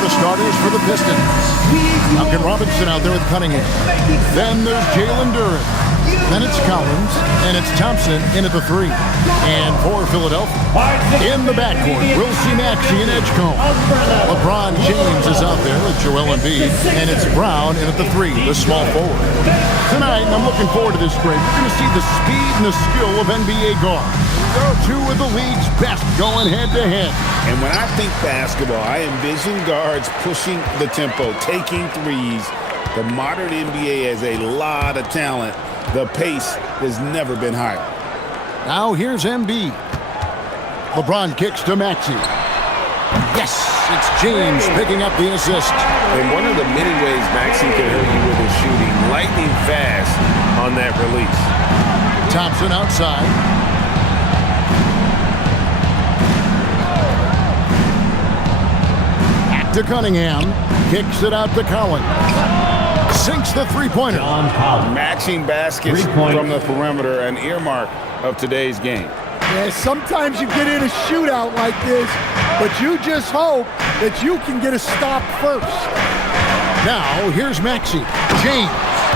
the starters for the Pistons. Duncan Robinson out there with Cunningham. Then there's Jalen Duren. Then it's Collins, and it's Thompson in at the 3. And for Philadelphia, in the backcourt, we'll see Maxey and Edgecombe. LeBron James is out there with Joel Embiid, and it's Brown in at the 3, the small forward. Tonight, and I'm looking forward to this break, we're going to see the speed and the skill of NBA guards. Two of the league's best going head-to-head. And when I think basketball, I envision guards pushing the tempo, taking threes. The modern NBA has a lot of talent. The pace has never been higher. Now here's Embiid. LeBron kicks to Maxey. Yes, it's James picking up the assist. And one of the many ways Maxey can hurt you with his shooting, lightning fast on that release. Thompson outside. Back to Cunningham. Kicks it out to Collins. Sinks the three-pointer. Matching baskets from the perimeter, an earmark of today's game. Yeah, sometimes you get in a shootout like this, but you just hope that you can get a stop first. Now, here's Maxey. James.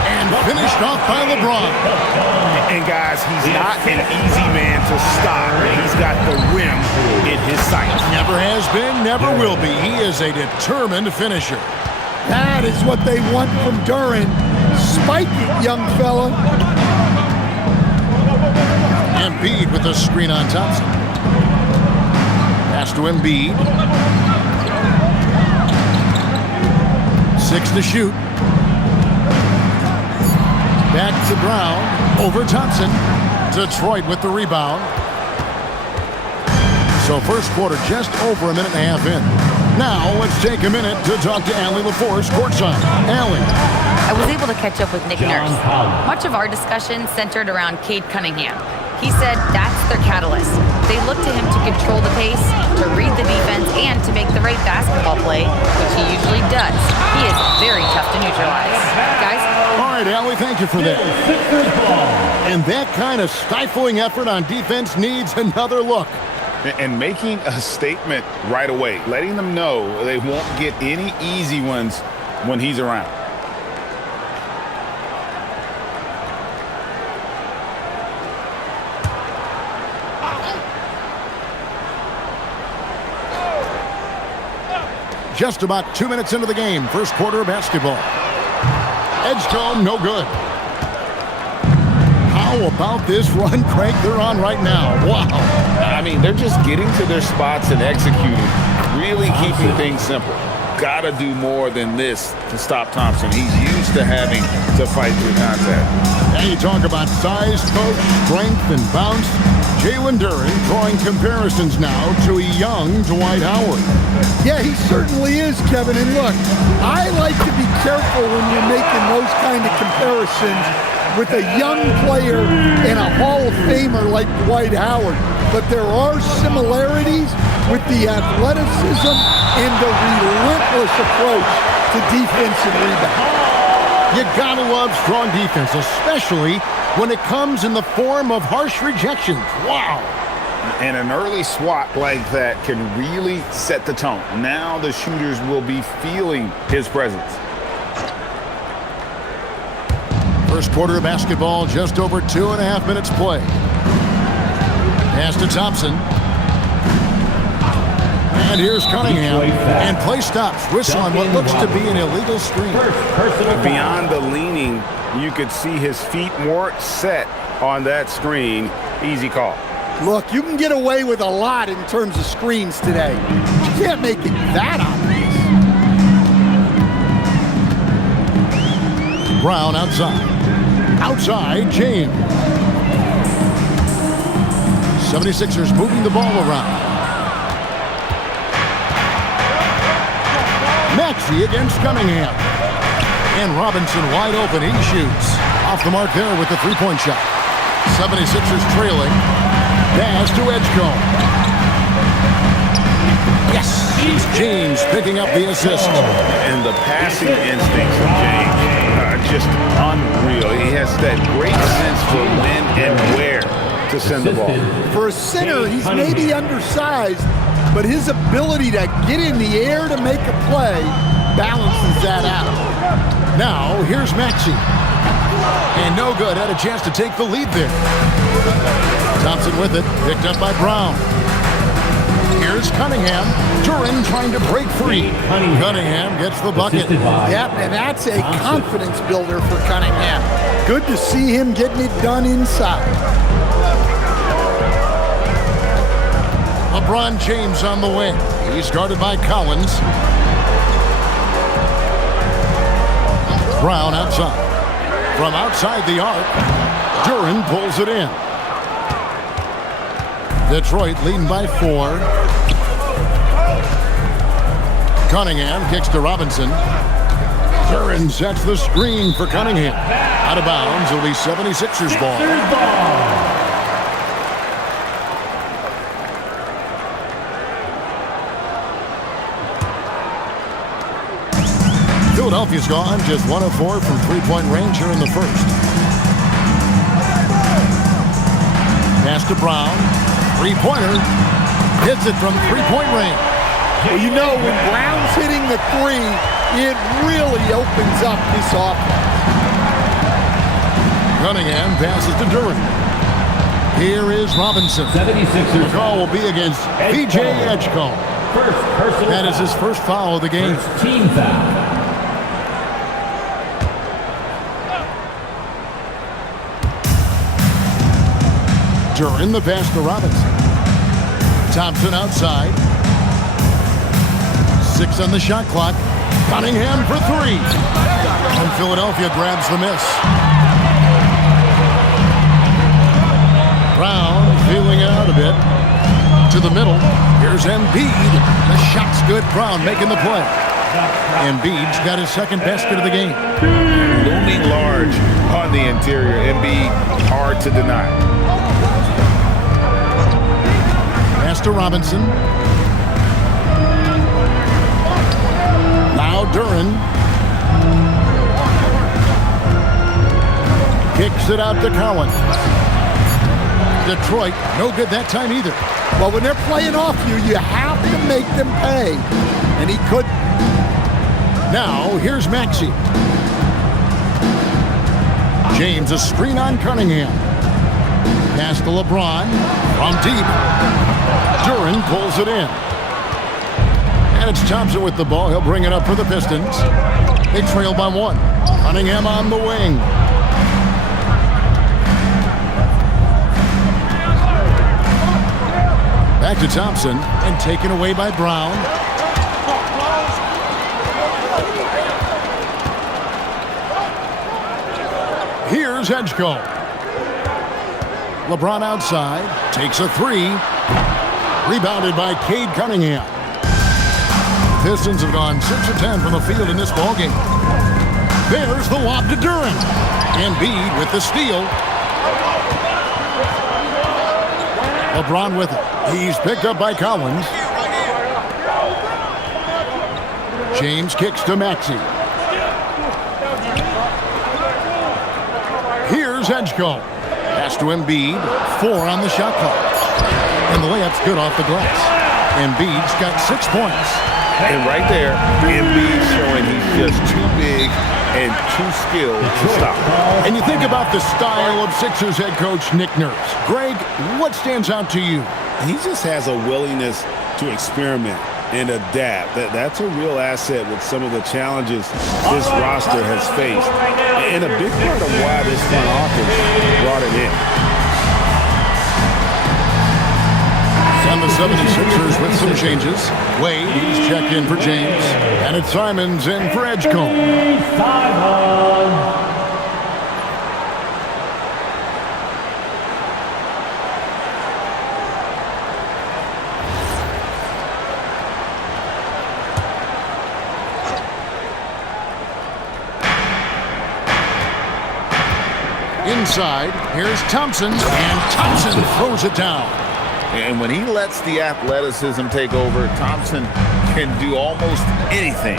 And finished off by LeBron. And, guys, he's not an easy man to stop. He's got the rim in his sights. Never has been, never will be. He is a determined finisher. That is what they want from Duren. Spike it, young fella. Embiid with the screen on Thompson. Pass to Embiid. 6 to shoot. Back to Brown. Over Thompson. Detroit with the rebound. So first quarter just over a minute and a half in. Now let's take a minute to talk to Allie LaForce courtside. Allie. I was able to catch up with Nick Nurse. Much of our discussion centered around Cade Cunningham. He said that's their catalyst. They look to him to control the pace, to read the defense, and to make the right basketball play, which he usually does. He is very tough to neutralize. Guys? All right, Allie, thank you for that. And that kind of stifling effort on defense needs another look. And making a statement right away, letting them know they won't get any easy ones when he's around. Just about 2 minutes into the game, first quarter of basketball. Edgecombe, no good. How about this run crank they're on right now? Wow. I mean, they're just getting to their spots and executing, really keeping things simple. Got to do more than this to stop Thompson. He's used to having to fight through contact. And you talk about size, coach, strength, and bounce. Jalen Duren drawing comparisons now to a young Dwight Howard. Yeah, he certainly is, Kevin. And look, I like to be careful when you're making those kind of comparisons with a young player and a Hall of Famer like Dwight Howard. But there are similarities with the athleticism and the relentless approach to defense and rebound. You gotta love strong defense, especially when it comes in the form of harsh rejections. Wow. And an early swat like that can really set the tone. Now the shooters will be feeling his presence. First quarter of basketball, just over 2.5 minutes play. Pass to Thompson. And here's Cunningham. And play stops. Whistle on what looks to be an illegal screen. Beyond the leaning, you could see his feet weren't set on that screen. Easy call. Look, you can get away with a lot in terms of screens today. You can't make it that obvious. Brown outside. Outside, James. 76ers moving the ball around. Maxey against Cunningham. And Robinson wide open. He shoots. Off the mark there with the three-point shot. 76ers trailing. Pass to Edgecombe. Yes, it's James picking up the assist. And the passing instincts of James are just unreal. He has that great sense for when and where to send the ball. For a center, he's maybe undersized, but his ability to get in the air to make a play balances that out. Now, here's Maxey. And no good. Had a chance to take the lead there. Thompson with it. Picked up by Brown. Here's Cunningham. Duren trying to break free. Cunningham gets the bucket. Yep, and that's a confidence builder for Cunningham. Good to see him getting it done inside. LeBron James on the wing. He's guarded by Collins. Brown outside. From outside the arc, Duren pulls it in. Detroit leading by 4. Cunningham kicks to Robinson. Duren sets the screen for Cunningham. Out of bounds, it'll be 76ers ball. Philadelphia's gone just 1 of 4 from three-point range here in the first. Pass to Brown. Three-pointer. Hits it from three-point range. Well, you know, when Brown's hitting the three, it really opens up this offense. Cunningham passes to Duren. Here is Robinson. 76ers. The call will be against B.J. Edgecombe. That is his first foul of the game. First team foul. Duren the pass to Robinson. Thompson outside. 6 on the shot clock. Cunningham for 3. And Philadelphia grabs the miss. Brown feeling it out a bit. To the middle. Here's Embiid. The shot's good. Brown making the play. Embiid's got his second basket of the game. Looming large on the interior. Embiid, hard to deny. Pass to Robinson. Now Duren. Kicks it out to Collins. Detroit, no good that time either. Well, when they're playing off you, you have to make them pay. And he couldn't. Now, here's Maxey. James, a screen on Cunningham. Pass to LeBron. From deep. Duren pulls it in. And it's Thompson with the ball. He'll bring it up for the Pistons. They trail by 1. Cunningham on the wing. Back to Thompson and taken away by Brown. Here's Edgecombe. LeBron outside. Takes a 3. Rebounded by Cade Cunningham. Pistons have gone 6 of 10 from the field in this ballgame. There's the lob to Duren. Embiid with the steal. LeBron with it. He's picked up by Collins. James kicks to Maxey. Here's Edgecombe. Pass to Embiid. 4 on the shot clock. And the layup's good off the glass. Embiid's got 6 points. And right there, Embiid showing he's just too big and too skilled to stop. And you think about the style of Sixers head coach Nick Nurse. Greg, what stands out to you? He just has a willingness to experiment and adapt. That's a real asset with some of the challenges this roster has faced. And a big part of why this front office brought it in. And the 76ers with some changes. Wade, he's checked in for James. And it's Simons in for Edgecombe. Inside, here's Thompson. And Thompson throws it down. And when he lets the athleticism take over, Thompson can do almost anything.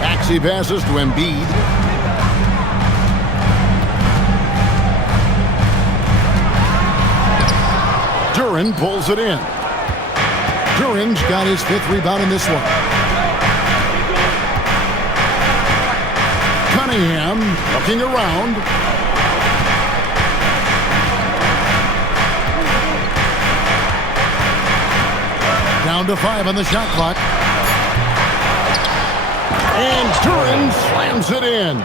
Maxey passes to Embiid. Duren pulls it in. Duren's got his 5th rebound in this one. Cunningham looking around. Down to 5 on the shot clock. And Duren slams it in.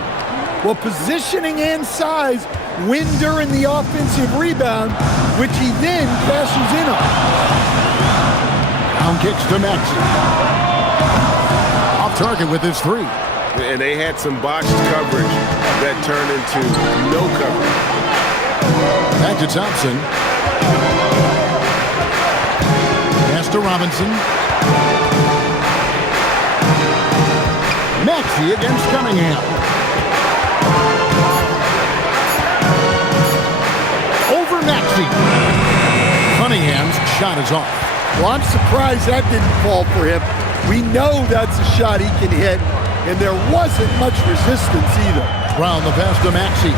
Well, positioning and size win Duren the offensive rebound, which he then cashes in on. Down kicks to Maxey. Off target with his 3. And they had some botched coverage that turned into no coverage. Back to Thompson. Pass to Robinson. Maxey against Cunningham. Over Maxey. Cunningham's shot is off. Well, I'm surprised that didn't fall for him. We know that's a shot he can hit, and there wasn't much resistance either. Brown the pass to Maxey.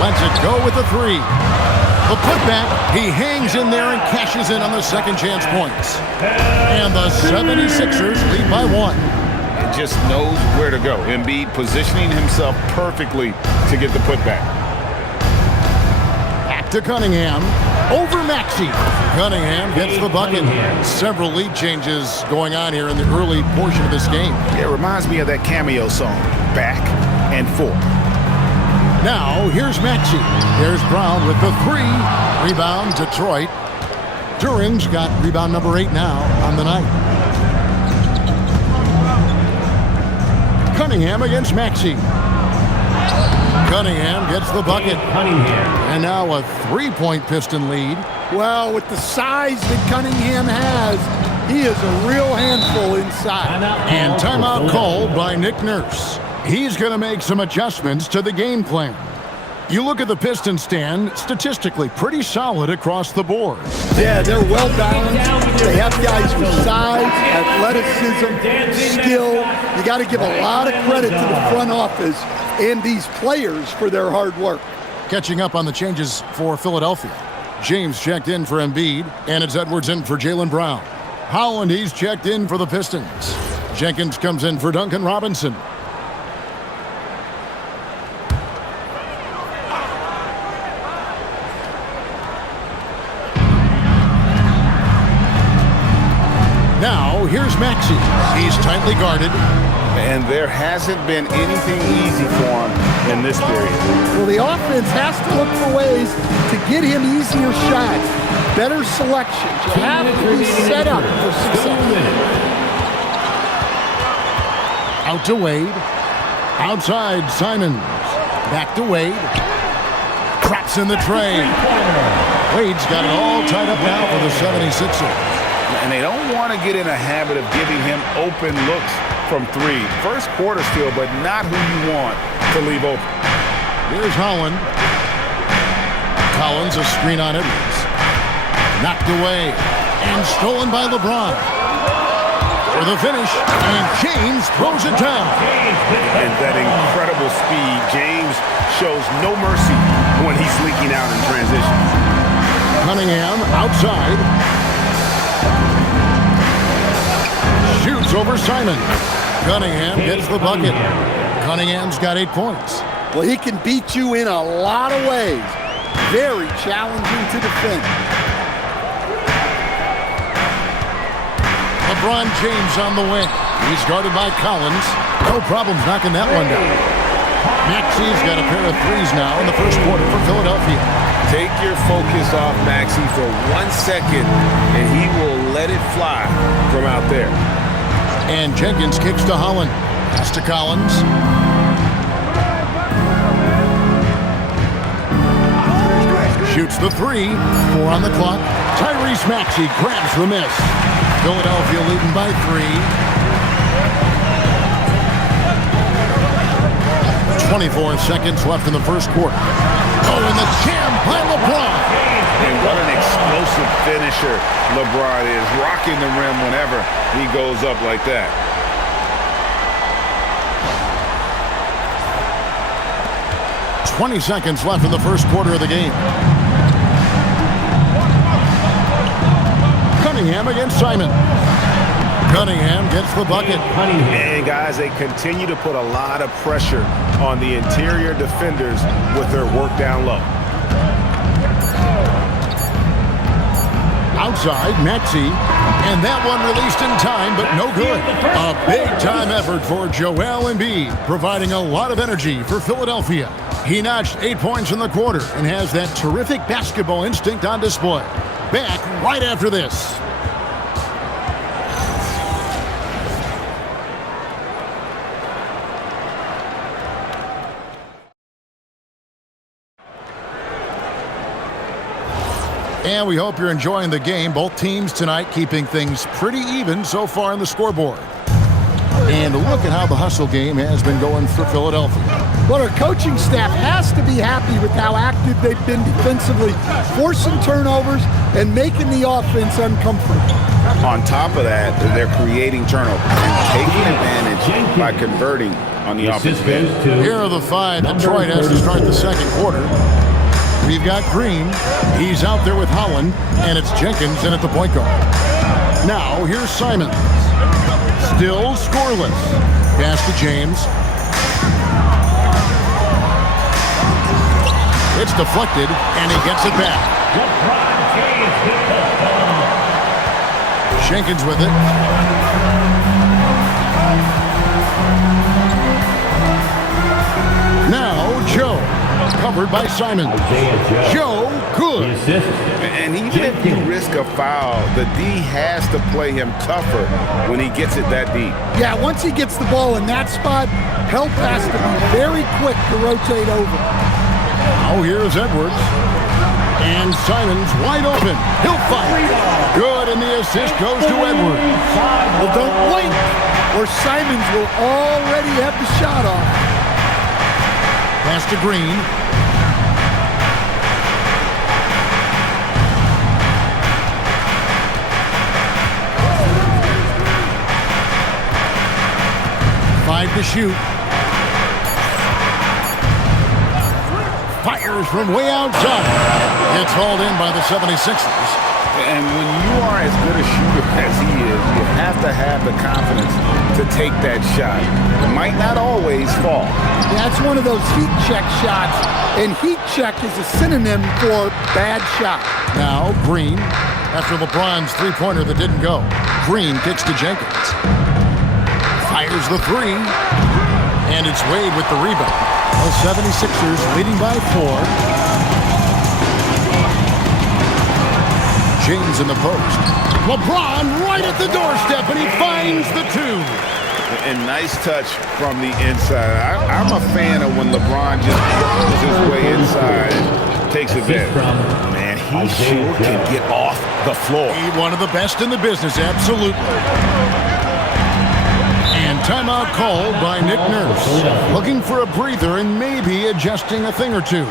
Lets it go with the 3. The putback, he hangs in there and cashes in on the second chance points. And the 76ers lead by 1. He just knows where to go. Embiid positioning himself perfectly to get the putback. Back to Cunningham. Over Maxey. Cunningham gets the bucket. Several lead changes going on here in the early portion of this game. It reminds me of that cameo song, Back and Forth. Now, here's Maxey. Here's Brown with the 3. Rebound, Detroit. Duren's got rebound number 8 now on the night. Cunningham against Maxey. Cunningham gets the bucket. And now a 3-point Piston lead. Well, with the size that Cunningham has, he is a real handful inside. And timeout called by Nick Nurse. He's going to make some adjustments to the game plan. You look at the Pistons stand, statistically pretty solid across the board. Yeah, they're well balanced. They have guys with size, athleticism, skill. You got to give a lot of credit to the front office and these players for their hard work. Catching up on the changes for Philadelphia. James checked in for Embiid, and it's Edwards in for Jaylen Brown. Holland, he's checked in for the Pistons. Jenkins comes in for Duncan Robinson. Now, here's Maxey. He's tightly guarded. And there hasn't been anything easy for him in this period. Well, the offense has to look for ways to get him easier shots, better selections. You have to be set up for success. Out to Wade. Outside, Simons. Back to Wade. Traps in the tray. Wade's got it all tied up now for the 76ers. And they don't want to get in a habit of giving him open looks from 3. First quarter still, but not who you want to leave open. Here's Holland. Collins, a screen on Edwards. Knocked away and stolen by LeBron. For the finish, and James throws it down. And that incredible speed, James shows no mercy when he's leaking out in transition. Cunningham outside. Shoots over Simon. Cunningham gets the bucket. Cunningham's got 8 points. Well, he can beat you in a lot of ways. Very challenging to defend. LeBron James on the wing. He's guarded by Collins. No problems knocking that one down. Maxey's got a pair of 3s now in the first quarter for Philadelphia. Take your focus off Maxey for 1 second, and he will let it fly from out there. And Jenkins kicks to Holland. Pass to Collins. Shoots the 3. 4 on the clock. Tyrese Maxey grabs the miss. Philadelphia leading by 3. 24 seconds left in the first quarter. Oh, and the jam by LeBron. And what an explosive finisher LeBron is, rocking the rim whenever he goes up like that. 20 seconds left in the first quarter of the game. Cunningham against Simon. Cunningham gets the bucket. And guys, they continue to put a lot of pressure on the interior defenders with their work down low. Outside, Maxey. And that one released in time, but no good. A big-time effort for Joel Embiid, providing a lot of energy for Philadelphia. He notched 8 points in the quarter and has that terrific basketball instinct on display. Back right after this. And we hope you're enjoying the game. Both teams tonight keeping things pretty even so far on the scoreboard. And look at how the hustle game has been going for Philadelphia. Well, our coaching staff has to be happy with how active they've been defensively, forcing turnovers and making the offense uncomfortable. On top of that, they're creating turnovers and taking advantage by converting on the offensive end. Here are the five Detroit has to start the second quarter. We've got Green. He's out there with Holland, and it's Jenkins in at the point guard. Now, here's Simons. Still scoreless. Pass to James. It's deflected, and he gets it back. Jenkins with it. Now, Joe. Covered by Simon. Joe, good. And even if you risk a foul, the D has to play him tougher when he gets it that deep. Yeah, once he gets the ball in that spot, help has to be very quick to rotate over. Now here's Edwards. And Simon's wide open. He'll fire. Good, and the assist goes to Edwards. Well, don't blink, or Simons will already have the shot off. Pass to Green. Five to shoot. Fires from way outside. It's hauled in by the 76ers. And when you are as good a shooter as he is, you have to have the confidence to take that shot. It might not always fall. That's one of those heat check shots, and heat check is a synonym for bad shot. Now Green, after LeBron's three-pointer that didn't go. Green kicks to Jenkins. Fires the three, and it's Wade with the rebound. The 76ers leading by 4. James in the post. LeBron right at the doorstep, and he finds the two. And nice touch from the inside. I'm a fan of when LeBron just works his way inside and takes advantage. Man, he sure can get off the floor. He's one of the best in the business, absolutely. And timeout called by Nick Nurse. Looking for a breather and maybe adjusting a thing or two.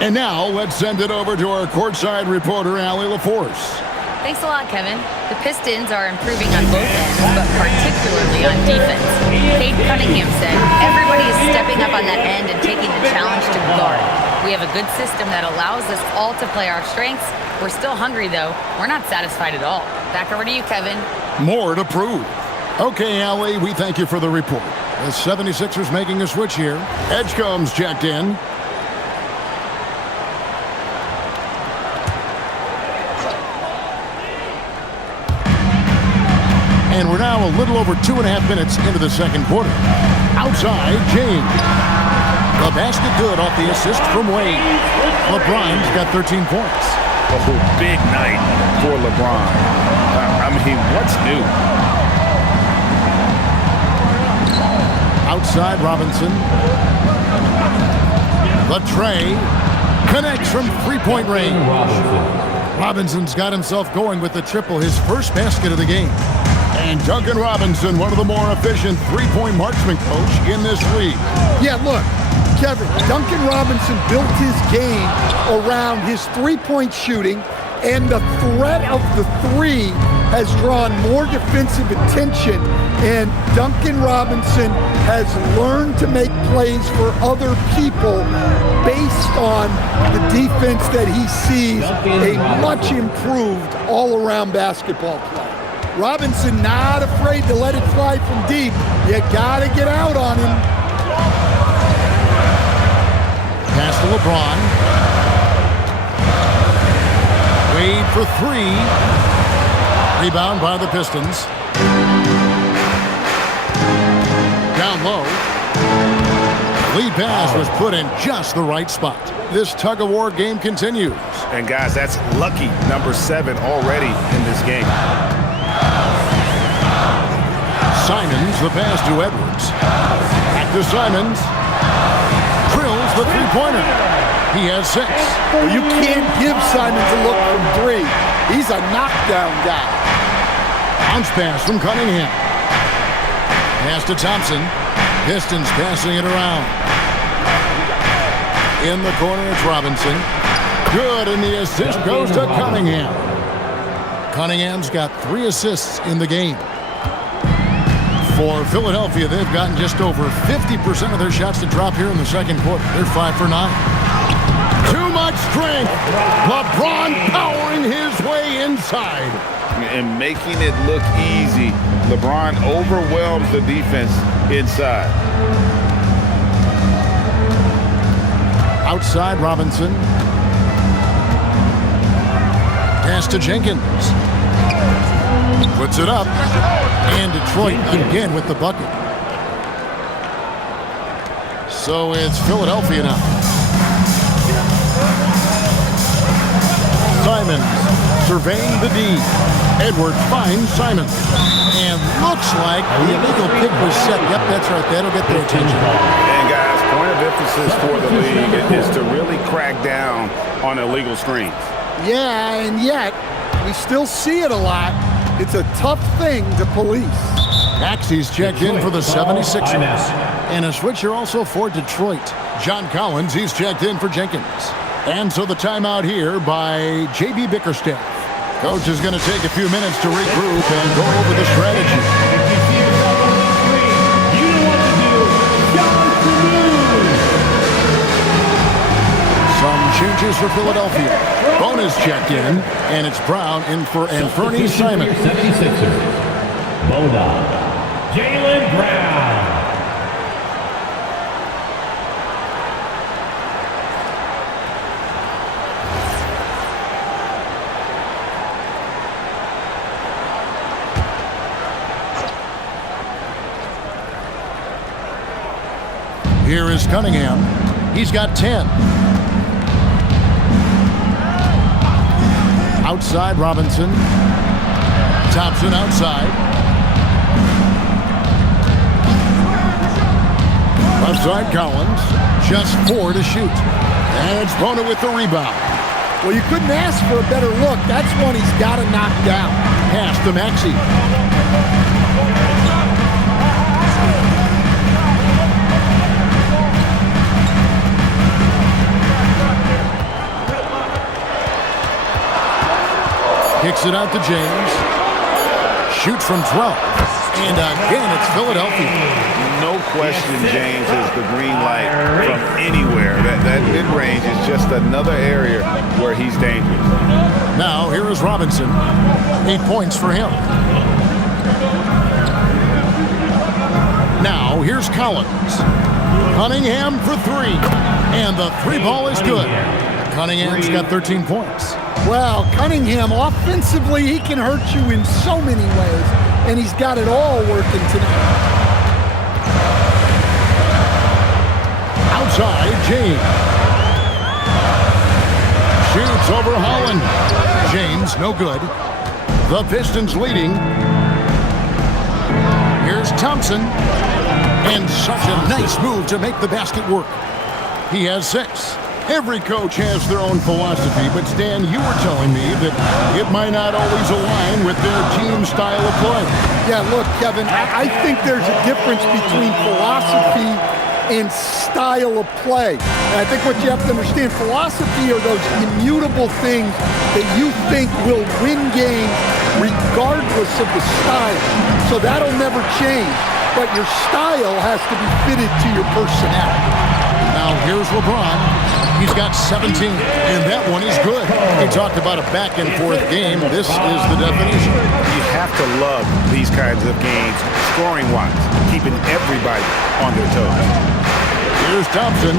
And now, let's send it over to our courtside reporter, Allie LaForce. Thanks a lot, Kevin. The Pistons are improving on both ends, but particularly on defense. Cade Cunningham said, everybody is stepping up on that end and taking the challenge to guard. We have a good system that allows us all to play our strengths. We're still hungry, though. We're not satisfied at all. Back over to you, Kevin. More to prove. Okay, Allie, we thank you for the report. The 76ers making a switch here. Edgecombe's checked in. And we're now a little over 2.5 minutes into the second quarter. Outside, James. The basket good off the assist from Wade. LeBron's got 13 points. Oh, big night for LeBron. I mean, what's new? Outside, Robinson. The tray connects from three-point range. Robinson's got himself going with the triple, his first basket of the game. And Duncan Robinson, one of the more efficient three-point marksman coach in this league. Yeah, look, Kevin, Duncan Robinson built his game around his three-point shooting And the threat of the three has drawn more defensive attention, and Duncan Robinson has learned to make plays for other people based on the defense that he sees a much improved all-around basketball play. Robinson not afraid to let it fly from deep. You gotta get out on him. Pass to LeBron. Wade for three. Rebound by the Pistons. Down low. Lead pass was put in just the right spot. This tug-of-war game continues. And guys, that's lucky number 7 already in this game. Simons, the pass to Edwards. Back to Simons. Drills the three-pointer. He has 6. Well, you can't give Simons a look from 3. He's a knockdown guy. Bounce pass from Cunningham. Pass to Thompson. Pistons passing it around. In the corner, it's Robinson. Good, and the assist goes to Cunningham. Cunningham's got 3 assists in the game. For Philadelphia, they've gotten just over 50% of their shots to drop here in the second quarter. They're 5 for 9. Too much strength. LeBron powering his way inside. And making it look easy. LeBron overwhelms the defense inside. Outside, Robinson. Pass to Jenkins. Puts it up. And Detroit again with the bucket. So it's Philadelphia now. Simons surveying the D. Edwards finds Simons. And looks like the illegal pick was set. Yep, that's right. That'll get their attention. And guys, point of emphasis for the league is to really crack down on illegal screens. Yeah, and yet we still see it a lot. It's a tough thing to police. Maxey's checked in for the 76ers. And a switcher also for Detroit. John Collins, he's checked in for Jenkins. And so the timeout here by J.B. Bickerstaff. Coach is going to take a few minutes to regroup and go over the strategy. Some changes for Philadelphia. Bonus checked in, and it's Brown in for Anthony Simons. 76ers. Bona. Jaylen Brown. Here is Cunningham. He's got 10. Outside, Robinson. Thompson outside. Left side, Collins. Just 4 to shoot. And it's Bona with the rebound. Well, you couldn't ask for a better look. That's one he's got to knock down. Pass to Maxey. Kicks it out to James. Shoots from 12. And again, it's Philadelphia. No question, James is the green light from anywhere. That mid-range is just another area where he's dangerous. Now, here is Robinson. 8 points for him. Now, here's Collins. Cunningham for 3. And the 3 ball is good. Cunningham's got 13 points. Well, Cunningham, offensively, he can hurt you in so many ways, and he's got it all working tonight. Outside, James. Shoots over Holland. James, no good. The Pistons leading. Here's Thompson. And such a nice move to make the basket work. He has 6. Every coach has their own philosophy, but Stan, you were telling me that it might not always align with their team style of play. Yeah, look, Kevin, I think there's a difference between philosophy and style of play. And I think what you have to understand, philosophy are those immutable things that you think will win games regardless of the style. So that'll never change, but your style has to be fitted to your personality. Now here's LeBron. He's got 17, and that one is good. He talked about a back-and-forth game. This is the definition. You have to love these kinds of games, scoring-wise, keeping everybody on their toes. Here's Thompson.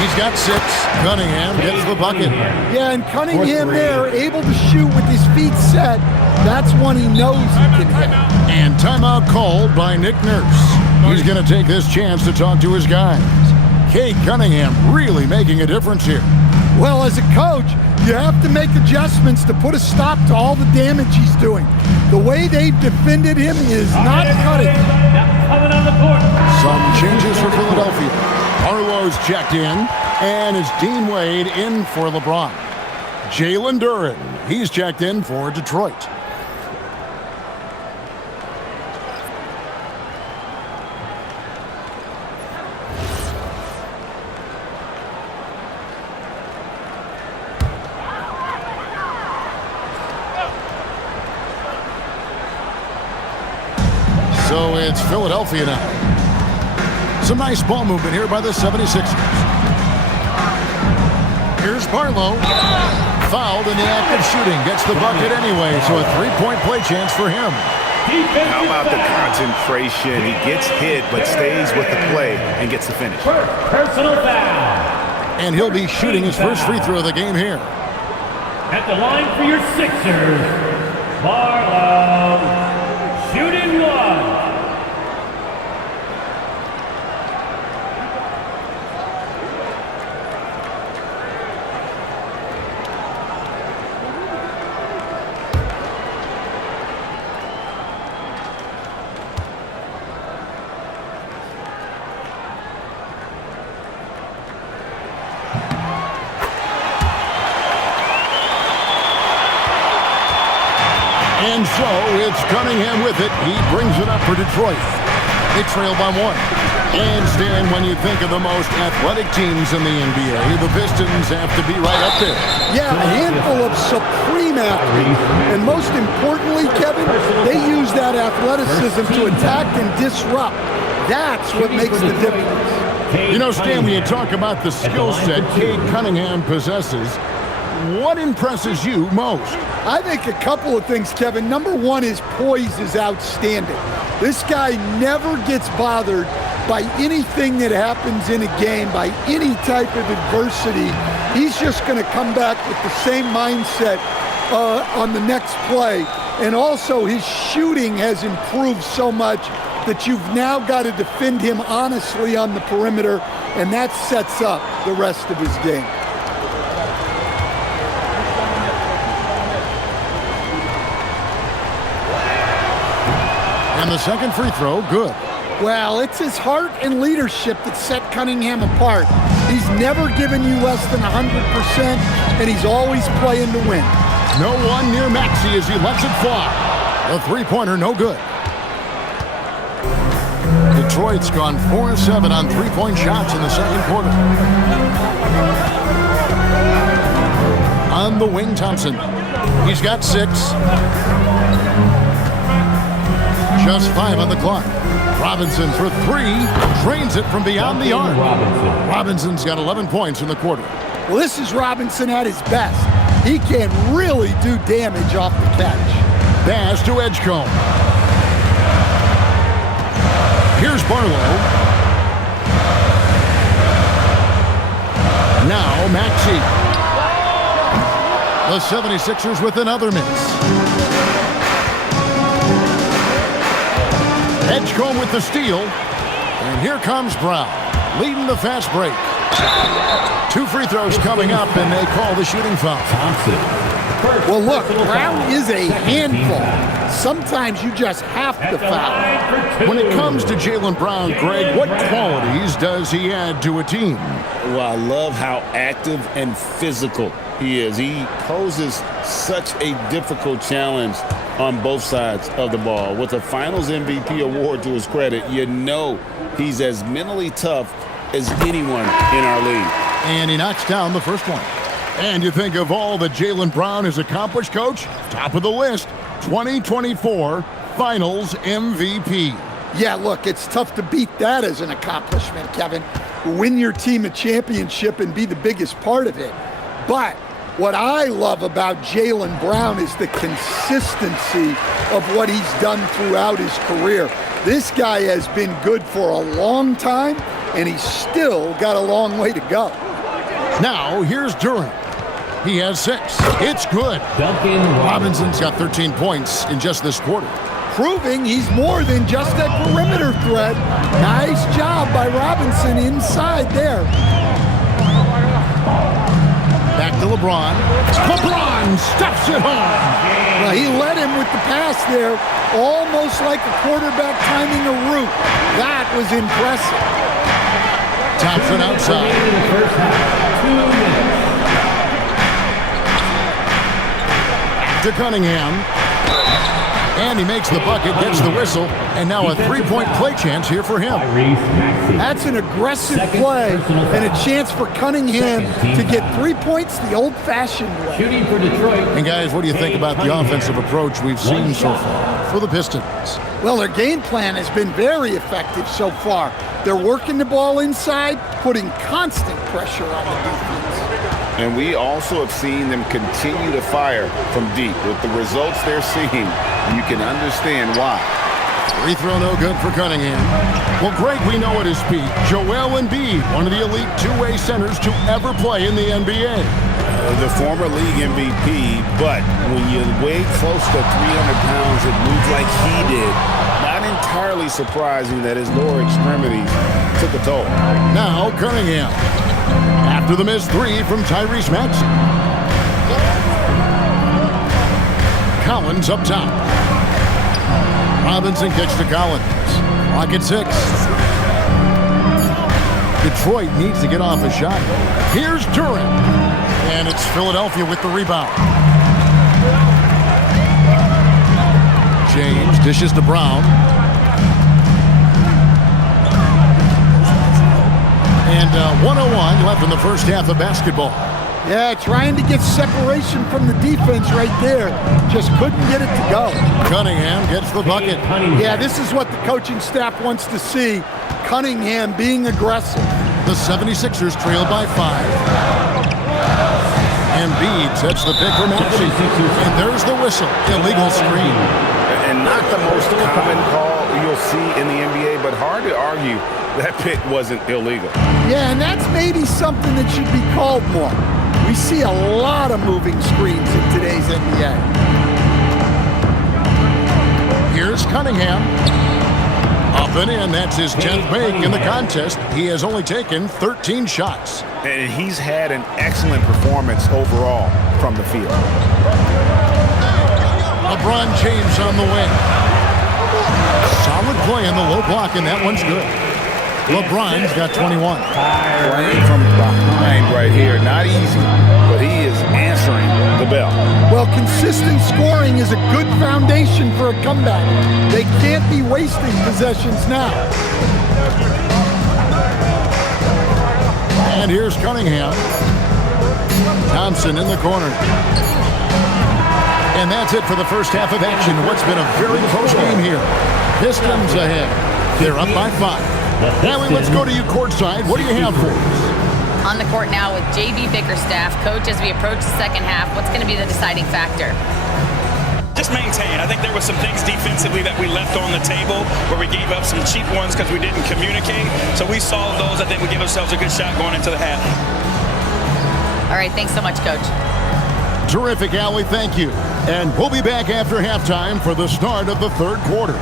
He's got 6. Cunningham gets the bucket. Yeah, and Cunningham there, able to shoot with his feet set. That's one he knows he can hit. And timeout called by Nick Nurse. He's going to take this chance to talk to his guys. Cade Cunningham really making a difference here. Well, as a coach, you have to make adjustments to put a stop to all the damage he's doing. The way they've defended him is not cutting. Coming on the court. Some changes for Philadelphia. Arlo's checked in, and it's Dean Wade in for LeBron. Jalen Duren, he's checked in for Detroit. So it's Philadelphia now. Some nice ball movement here by the 76ers. Here's Barlow. Fouled in the act of shooting. Gets the bucket anyway, so a three-point play chance for him. How about the concentration? He gets hit, but stays with the play and gets the finish. Personal foul. And he'll be shooting his first free throw of the game here. At the line for your Sixers, Barlow. Shooting one. And so it's Cunningham with it. He brings it up for Detroit. They trail by 1. And Stan, when you think of the most athletic teams in the NBA, the Pistons have to be right up there. Yeah, a handful of supreme athletes. And most importantly, Kevin, they use that athleticism to attack and disrupt. That's what makes the difference. You know, Stan, when you talk about the skill set Cade Cunningham possesses, what impresses you most? I think a couple of things, Kevin. Number one, his poise is outstanding. This guy never gets bothered by anything that happens in a game, by any type of adversity. He's just going to come back with the same mindset on the next play. And also, his shooting has improved so much that you've now got to defend him honestly on the perimeter, and that sets up the rest of his game. And the second free throw, good. Well, it's his heart and leadership that set Cunningham apart. He's never given you less than 100%, and he's always playing to win. No one near Maxey as he lets it fly. The three-pointer, no good. Detroit's gone 4-7 on three-point shots in the second quarter. On the wing, Thompson. He's got 6. Just 5 on the clock. Robinson for 3. Drains it from beyond the arc. Robinson's got 11 points in the quarter. Well, this is Robinson at his best. He can really do damage off the catch. Pass to Edgecombe. Here's Barlow. Now Maxey. The 76ers with another miss. Edgecombe with the steal. And here comes Brown, leading the fast break. 2 free throws coming up, and they call the shooting foul. Well, look, Brown is a handful. Sometimes you just have to foul. When it comes to Jaylen Brown, Greg, what qualities does he add to a team? Well, I love how active and physical he is. He poses such a difficult challenge on both sides of the ball. With a Finals MVP award to his credit, you know he's as mentally tough as anyone in our league. And he knocks down the first one. And you think of all that Jaylen Brown has accomplished, Coach? Top of the list, 2024 Finals MVP. Yeah, look, it's tough to beat that as an accomplishment, Kevin. Win your team a championship and be the biggest part of it. But what I love about Jaylen Brown is the consistency of what he's done throughout his career. This guy has been good for a long time, and he's still got a long way to go. Now, here's Durant. He has 6. It's good. Duncan Robinson's got 13 points in just this quarter. Proving he's more than just a perimeter threat. Nice job by Robinson inside there. Back to LeBron. LeBron stuffs it home. Well, he led him with the pass there, almost like a quarterback timing a route. That was impressive. Thompson outside. in the first half. 2 minutes. To Cunningham. And he makes the bucket, gets the whistle, and now a 3-point play chance here for him. That's an aggressive play and a chance for Cunningham to get 3 points the old-fashioned way. Shooting for Detroit. And guys, what do you think about the offensive approach we've seen so far for the Pistons? Well, their game plan has been very effective so far. They're working the ball inside, putting constant pressure on the defense. And we also have seen them continue to fire from deep. With the results they're seeing, you can understand why. Free throw no good for Cunningham. Well, Greg, we know at his peak, Joel Embiid, one of the elite two-way centers to ever play in the NBA. The former league MVP, but when you weigh close to 300 pounds, it moves like he did. Not entirely surprising that his lower extremities took a toll. Now Cunningham. After the missed 3 from Tyrese Maxey. Collins up top. Robinson kicks to Collins. Clock at 6. Detroit needs to get off a shot. Here's Durant. And it's Philadelphia with the rebound. James dishes to Brown. And 101 left in the first half of basketball. Yeah, trying to get separation from the defense right there. Just couldn't get it to go. Cunningham gets the bucket. Yeah, this is what the coaching staff wants to see. Cunningham being aggressive. The 76ers trail by 5. Embiid sets the pick for Maxey. And there's the whistle. Illegal screen. And not the most common call you'll see in the NBA, but hard to argue that pick wasn't illegal. Yeah, and that's maybe something that should be called more. We see a lot of moving screens in today's NBA. Here's Cunningham. Up and in. That's his 10th make in the contest. He has only taken 13 shots. And he's had an excellent performance overall from the field. LeBron James on the wing. Solid play in the low block, and that one's good. LeBron's got 21. Playing from behind right here. Not easy, but he is answering the bell. Well, consistent scoring is a good foundation for a comeback. They can't be wasting possessions now. And here's Cunningham. Thompson in the corner. And that's it for the first half of action. What's been a very close game here. Pistons ahead. They're up by 5. Natalie, let's go to you courtside. What do you have for us? On the court now with J.B. Bickerstaff. Coach, as we approach the second half, what's going to be the deciding factor? Just maintain. I think there were some things defensively that we left on the table where we gave up some cheap ones because we didn't communicate. So we solved those. I think we give ourselves a good shot going into the half. All right, thanks so much, Coach. Terrific, Allie. Thank you. And we'll be back after halftime for the start of the third quarter.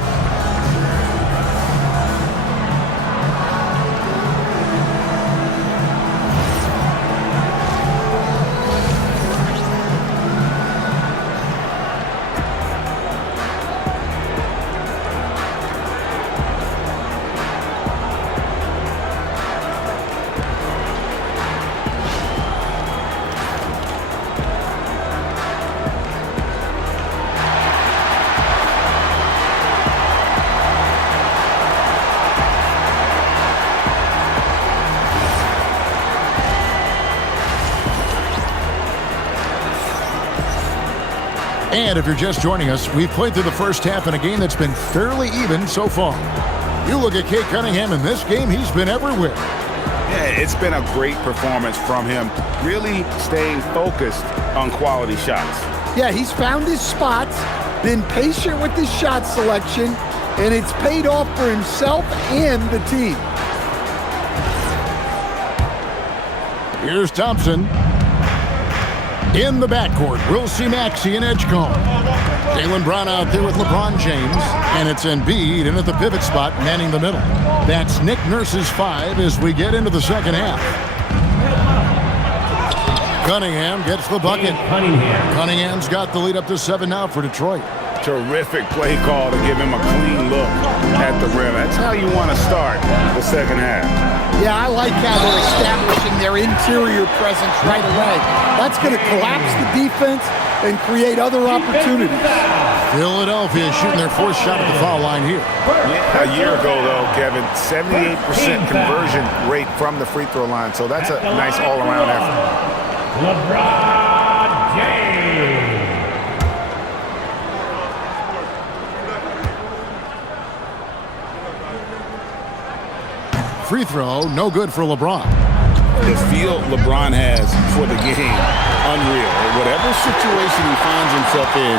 And if you're just joining us, we've played through the first half in a game that's been fairly even so far. You look at Cade Cunningham in this game, he's been everywhere. Yeah, it's been a great performance from him, really staying focused on quality shots. Yeah, he's found his spots, been patient with his shot selection, and it's paid off for himself and the team. Here's Thompson. In the backcourt, we'll see Maxey and Edgecombe. Jaylen Brown out there with LeBron James, and it's Embiid in at the pivot spot, manning the middle. That's Nick Nurse's 5 as we get into the second half. Cunningham gets the bucket. Cunningham's got the lead up to 7 now for Detroit. Terrific play call to give him a clean look at the rim. That's how you want to start the second half. Yeah, I like how they're establishing their interior presence right away. That's going to collapse the defense and create other opportunities. Philadelphia shooting their 4th shot at the foul line here. Yeah, a year ago, though, Kevin, 78% conversion rate from the free throw line. So that's a nice all-around effort. LeBron James. Free throw, no good for LeBron. The feel LeBron has for the game, unreal. Whatever situation he finds himself in,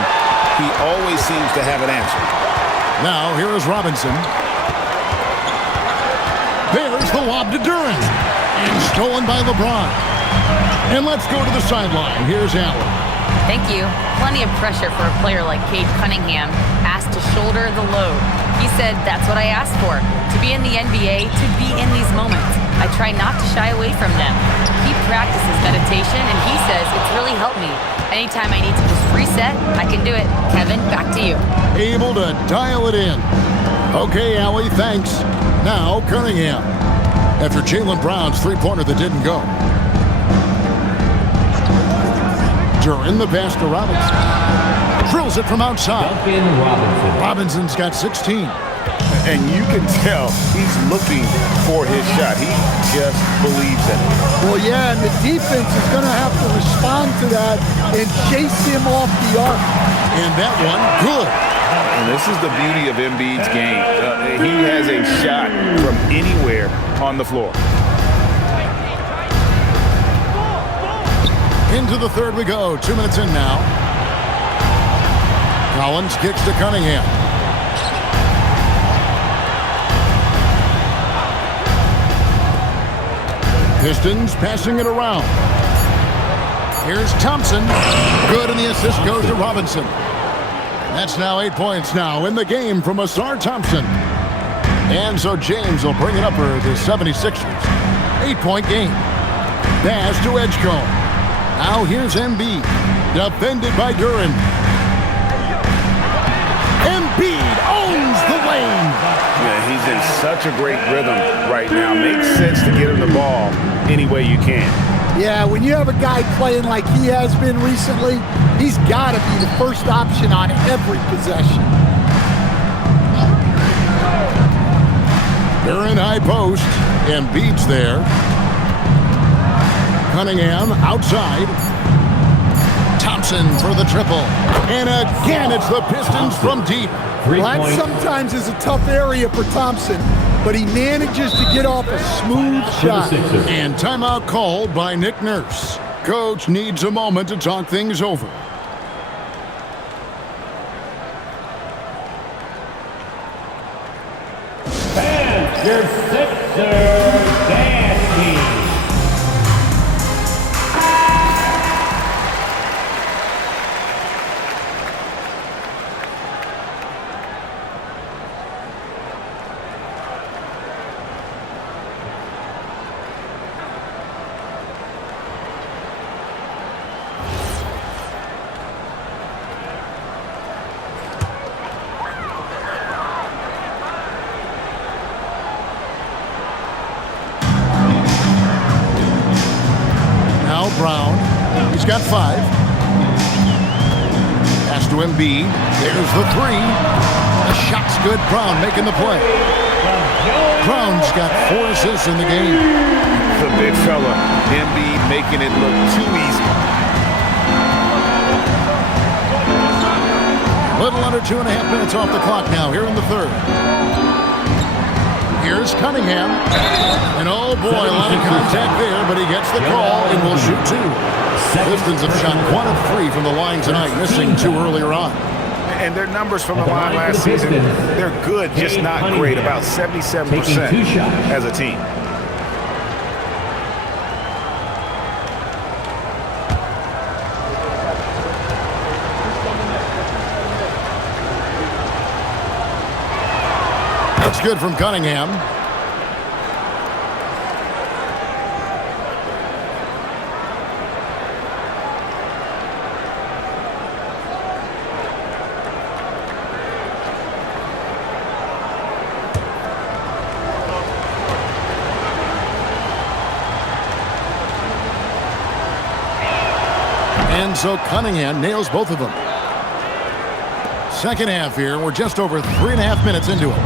he always seems to have an answer. Now, here is Robinson. There's the lob to Durant. And stolen by LeBron. And let's go to the sideline. Here's Allen. Thank you. Plenty of pressure for a player like Cade Cunningham, asked to shoulder the load. He said, that's what I asked for, to be in the NBA, to be in these moments. I try not to shy away from them. He practices meditation, and he says it's really helped me. Anytime I need to just reset, I can do it. Kevin, back to you. Able to dial it in. Okay, Allie, thanks. Now, Cunningham. After Jaylen Brown's three-pointer that didn't go. During the pass to Robinson. Drills it from outside. Duncan Robinson. Robinson's got 16. And you can tell he's looking for his shot. He just believes in it. Well, yeah, and the defense is going to have to respond to that and chase him off the arc. And that one, good. And this is the beauty of Embiid's game. He has a shot from anywhere on the floor. Into the third we go. 2 minutes in now. Collins kicks to Cunningham. Pistons passing it around. Here's Thompson. Good, and the assist goes to Robinson. That's now 8 points now in the game from Asar Thompson. And so James will bring it up for the 76ers. 8-point game. Pass to Edgecombe. Now here's Embiid. Defended by Durant. Embiid owns the lane. Yeah, he's in such a great rhythm right now. Makes sense to get him the ball any way you can. Yeah, when you have a guy playing like he has been recently, he's got to be the first option on every possession. They're in high post. Embiid's there. Cunningham outside. Thompson for the triple. And again, it's the Pistons from deep. Well, that sometimes is a tough area for Thompson, but he manages to get off a smooth shot. And timeout called by Nick Nurse. Coach needs a moment to talk things over. Your Sixers dance team. Brown. He's got 5. Pass to Embiid. There's the 3. The shot's good. Brown making the play. Brown's got 4 assists in the game. The big fella, Embiid, making it look too easy. Little under 2.5 minutes off the clock now here in the third. Here's Cunningham. And oh boy, a lot of contact there, but he gets the call and will shoot two. Pistons have shot 1 of 3 from the line tonight, missing 2 earlier on. And their numbers from the line last season, they're good, just not great, about 77% as a team. That's good from Cunningham. And so Cunningham nails both of them. Second half here. We're just over 3.5 minutes into it.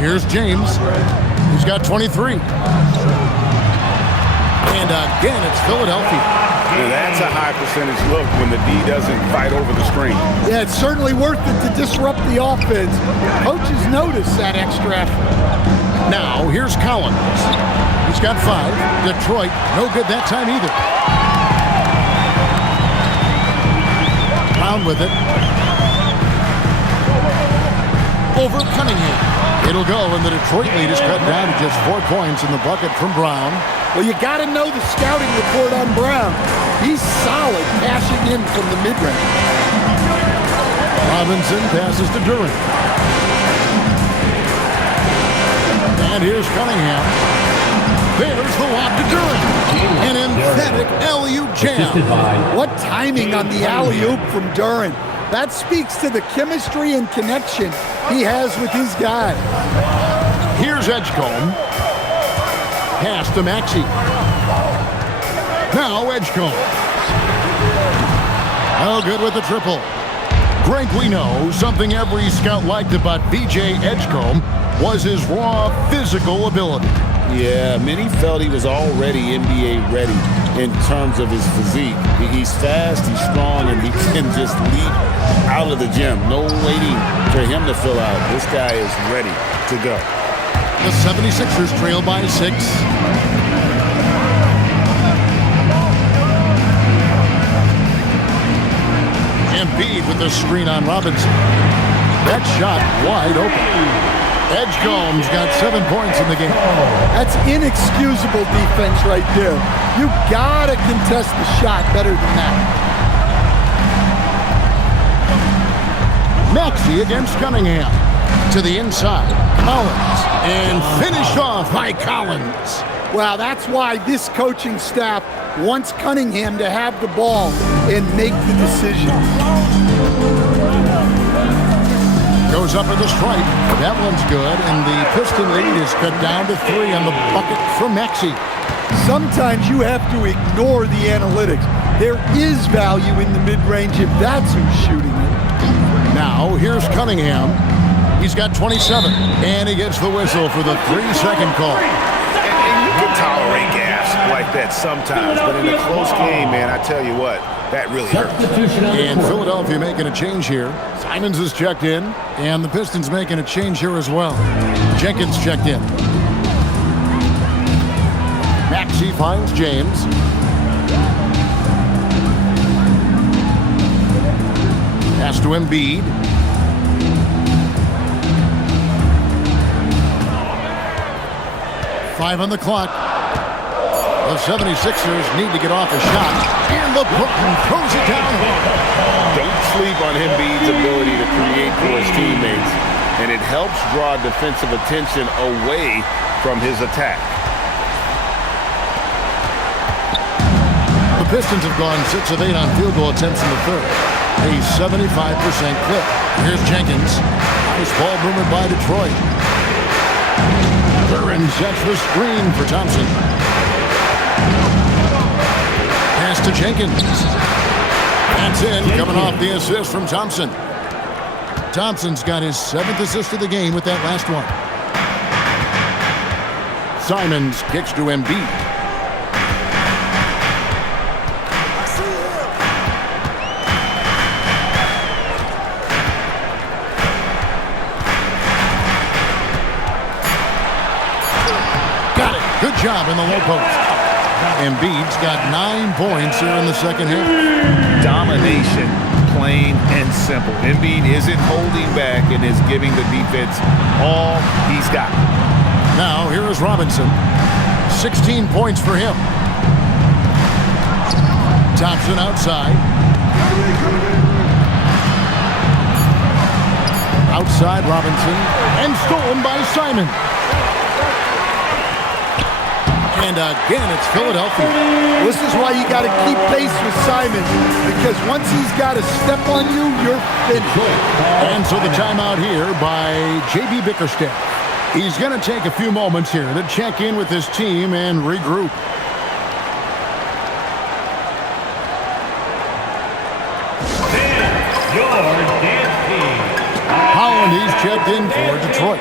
Here's James. He's got 23. And again, it's Philadelphia. Now that's a high percentage look when the D doesn't fight over the screen. Yeah, it's certainly worth it to disrupt the offense. Coaches notice that extra effort. Now, here's Collins. He's got 5. Detroit, no good that time either. Brown with it. Over Cunningham. It'll go, and the Detroit lead is cut down to just 4 points in the bucket from Brown. Well, you got to know the scouting report on Brown. He's solid passing in from the mid-range. Robinson passes to Durant. And here's Cunningham. There's the lob to Durant. An emphatic alley-oop jam. What timing on the alley-oop from Durant. That speaks to the chemistry and connection he has with his guy. Here's Edgecombe. Pass to Maxey. Now Edgecombe. Oh, good with the triple. Greg, we know something every scout liked about B.J. Edgecombe was his raw physical ability. Yeah, many felt he was already NBA ready in terms of his physique. He's fast, he's strong, and he can just leap out of the gym. No waiting for him to fill out. This guy is ready to go. The 76ers trail by 6. Embiid with the screen on Robinson. That shot wide open. Edgecombe's got 7 points in the game. That's inexcusable defense right there. You gotta contest the shot better than that. Maxey against Cunningham. To the inside. Collins. And finished off by Collins. Well, that's why this coaching staff wants Cunningham to have the ball and make the decisions. Goes up at the stripe. That one's good, and the Piston lead is cut down to 3 on the bucket from Maxey. Sometimes you have to ignore the analytics. There is value in the mid-range if that's who's shooting it. Now, here's Cunningham. He's got 27, and he gets the whistle for the 3-second call. And you can tolerate gas like that sometimes, but in a close game, man, I tell you what, that really hurts. And Philadelphia making a change here. Simons is checked in, and the Pistons making a change here as well. Jenkins checked in. Maxey finds James. Pass to Embiid. Five on the clock. The 76ers need to get off a shot. And LeBron throws it down. Don't sleep on Embiid's ability to create for his teammates, and it helps draw defensive attention away from his attack. The Pistons have gone 6 of 8 on field goal attempts in the third. A 75% clip. Here's Jenkins. Nice ball movement by Detroit. Duran sets the screen for Thompson. Pass to Jenkins. That's in, coming off the assist from Thompson. Thompson's got his 7th assist of the game with that last one. Simons kicks to Embiid. job in the low post. Embiid's got 9 points here in the second half. Domination, plain and simple. Embiid isn't holding back and is giving the defense all he's got. Now, here is Robinson. 16 points for him. Thompson outside. Outside Robinson. And stolen by Simon. And again, it's Philadelphia. This is why you got to keep pace with Simon, because once he's got a step on you, you're finished. And so the timeout here by J.B. Bickerstaff. He's going to take a few moments here to check in with his team and regroup. Holland, he's checked in for Detroit.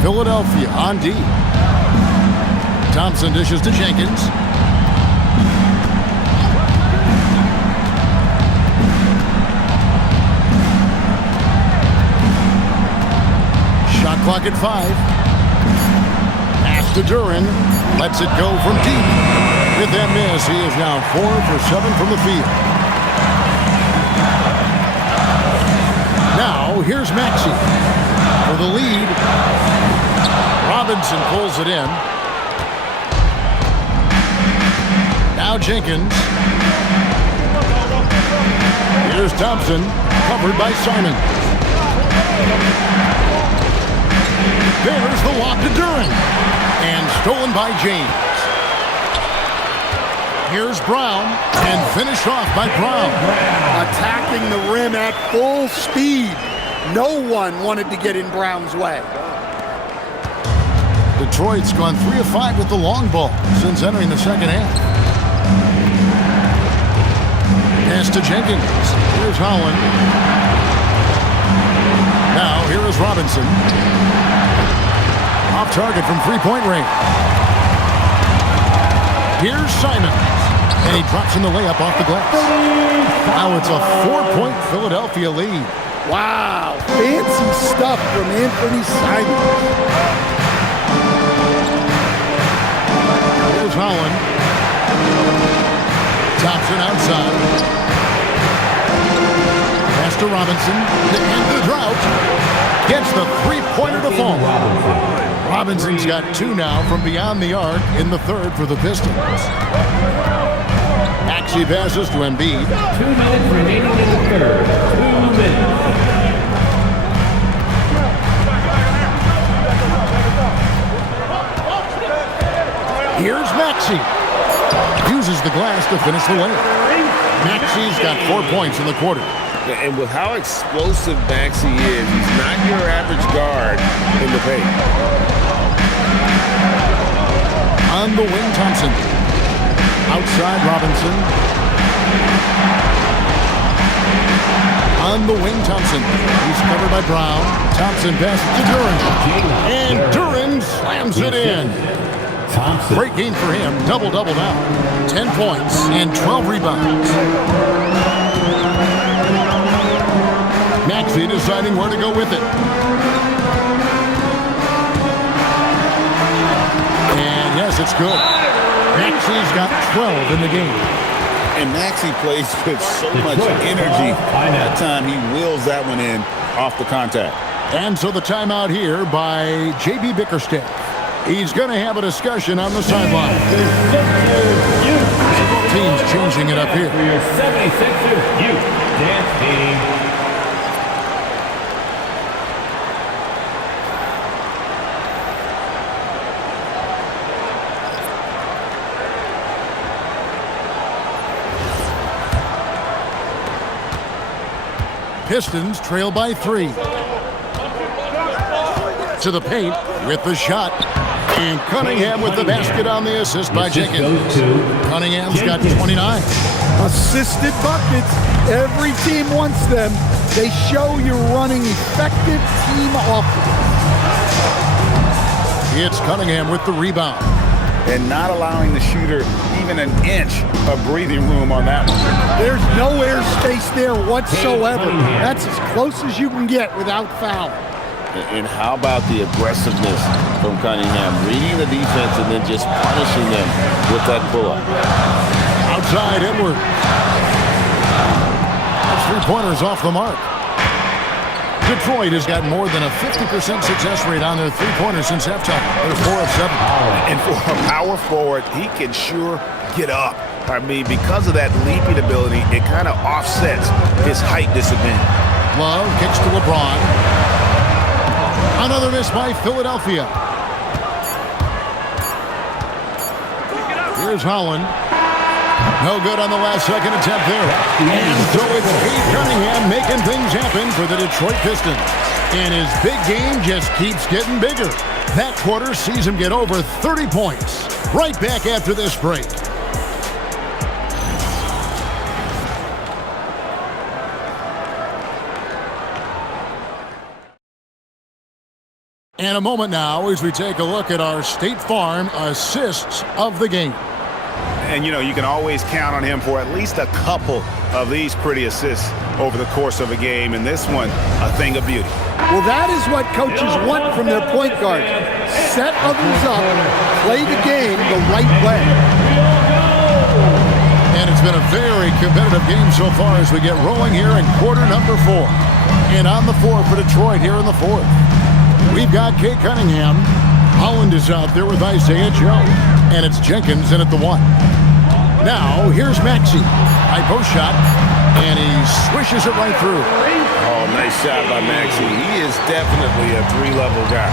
Philadelphia on D. Thompson dishes to Jenkins. Shot clock at 5. Pass to Duran. Lets it go from deep. With that miss, he is now 4 for 7 from the field. Now, here's Maxey for the lead. Robinson pulls it in. Now Jenkins. Here's Thompson, covered by Simon. There's the lob to Duran. And stolen by James. Here's Brown, and finished off by Brown. Attacking the rim at full speed. No one wanted to get in Brown's way. Detroit's gone 3 of 5 with the long ball since entering the second half. Pass to Jenkins. Here's Holland. Now here is Robinson. Off target from three-point range. Here's Simon. And he drops in the layup off the glass. Now it's a 4-point Philadelphia lead. Wow, fancy stuff from Anthony Simon. Here's Holland. Thompson outside. Pass to Robinson. To end the drought. Gets the three-pointer to fall. Robinson's got 2 now from beyond the arc in the third for the Pistons. Maxey passes to Embiid. 2 minutes remaining in the third. 2 minutes. Here's Maxey. Uses the glass to finish the layup. Maxey's got 4 points in the quarter. And with how explosive Maxey is, he's not your average guard in the paint. On the wing, Thompson. Outside, Robinson. On the wing, Thompson. He's covered by Brown. Thompson passes to Duran. And Duran slams it in. Thompson. Great game for him. Double-double now. 10 points and 12 rebounds. Maxey deciding where to go with it. And yes, it's good. Maxey's got 12 in the game. And Maxey plays with so much energy. That time he wheels that one in off the contact. And so the timeout here by J.B. Bickerstaff. He's going to have a discussion on the sideline. Teams changing it up here. For your 76ers youth dance team. Pistons trail by 3. To the paint with the shot. And Cunningham with the basket on the assist by Jenkins. Cunningham's got 29. Assisted buckets. Every team wants them. They show you're running effective team offense. It's Cunningham with the rebound. And not allowing the shooter even an inch of breathing room on that one. There's no airspace there whatsoever. That's as close as you can get without foul. And how about the aggressiveness from Cunningham? Reading the defense and then just punishing them with that pull-up. Outside Edwards. Three-pointers off the mark. Detroit has got more than a 50% success rate on their three-pointers since halftime. They're 4 of 7. And for a power forward, he can sure get up. I mean, because of that leaping ability, it kind of offsets his height disadvantage. Love kicks to LeBron. Another miss by Philadelphia. Here's Holland. No good on the last second attempt there. And so it's Cade Cunningham making things happen for the Detroit Pistons. And his big game just keeps getting bigger. That quarter sees him get over 30 points. Right back after this break. And a moment now as we take a look at our State Farm assists of the game. And, you know, you can always count on him for at least a couple of these pretty assists over the course of a game. And this one, a thing of beauty. Well, that is what coaches want from their point guards. Set others up, play the game the right way. And it's been a very competitive game so far as we get rolling here in quarter number 4. And on the floor for Detroit here in the 4th. We've got Cade Cunningham. Holland is out there with Isaiah Joe. And it's Jenkins in at the 1. Now, here's Maxey. High post shot. And he swishes it right through. Oh, nice shot by Maxey. He is definitely a 3-level guy.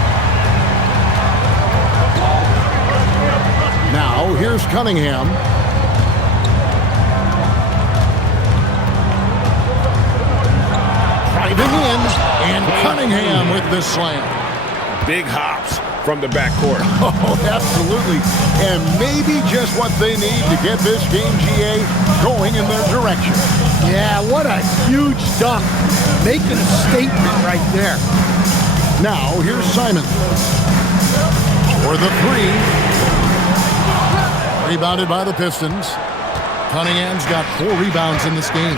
Now, here's Cunningham. Driving in. And Cunningham with the slam. Big hops from the backcourt. Oh, absolutely. And maybe just what they need to get this game, GA, going in their direction. Yeah, what a huge dunk. Making a statement right there. Now, here's Simon. For the 3. Rebounded by the Pistons. Cunningham's got 4 rebounds in this game.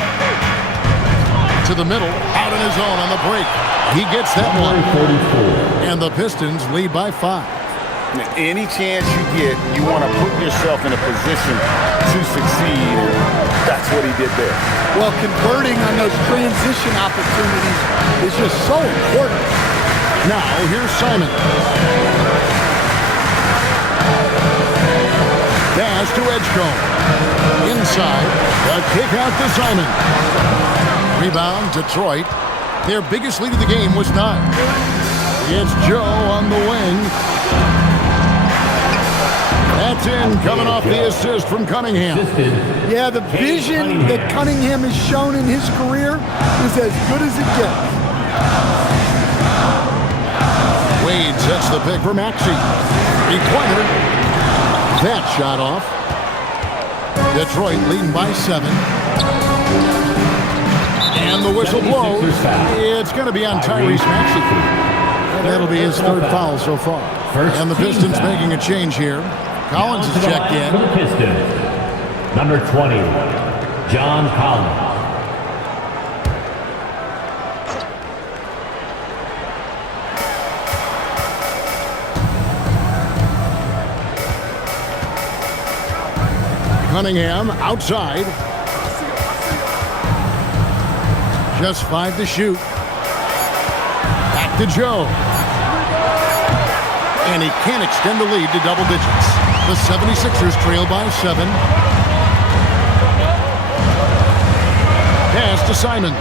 To the middle, out on his own on the break. He gets that one. And the Pistons lead by 5. Any chance you get, you want to put yourself in a position to succeed. And that's what he did there. Well, converting on those transition opportunities is just so important. Now, here's Simon. Pass to Edgecombe. Inside, the kick out to Simon. Rebound, Detroit. Their biggest lead of the game was 9. It's Joe on the wing. That's in, coming off the assist from Cunningham. Yeah, the vision that Cunningham has shown in his career is as good as it gets. Wade sets the pick for Maxey. 3-pointer. That shot off. Detroit leading by 7. And the whistle blows. It's going to be on Tyrese Maxey. And that'll be his 3rd foul so far. And the Pistons making a change here. Collins is checked in. For the Pistons, number 20, John Collins. Cunningham outside. Just 5 to shoot. Back to Joe. And he can't extend the lead to double digits. The 76ers trail by 7. Pass to Simon.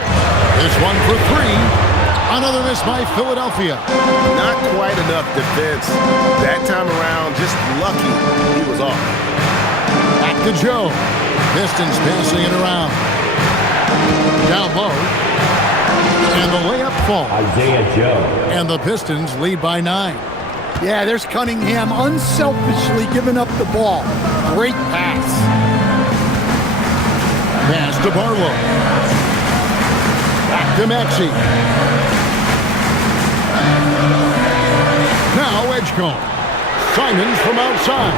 This one for 3. Another miss by Philadelphia. Not quite enough defense. That time around, just lucky he was off. Back to Joe. Pistons passing it around. Down low. And the layup falls. Isaiah Joe. And the Pistons lead by 9. Yeah, there's Cunningham unselfishly giving up the ball. Great pass. Pass to Barlow. Back to Maxey. Now Edgecombe. Simons from outside.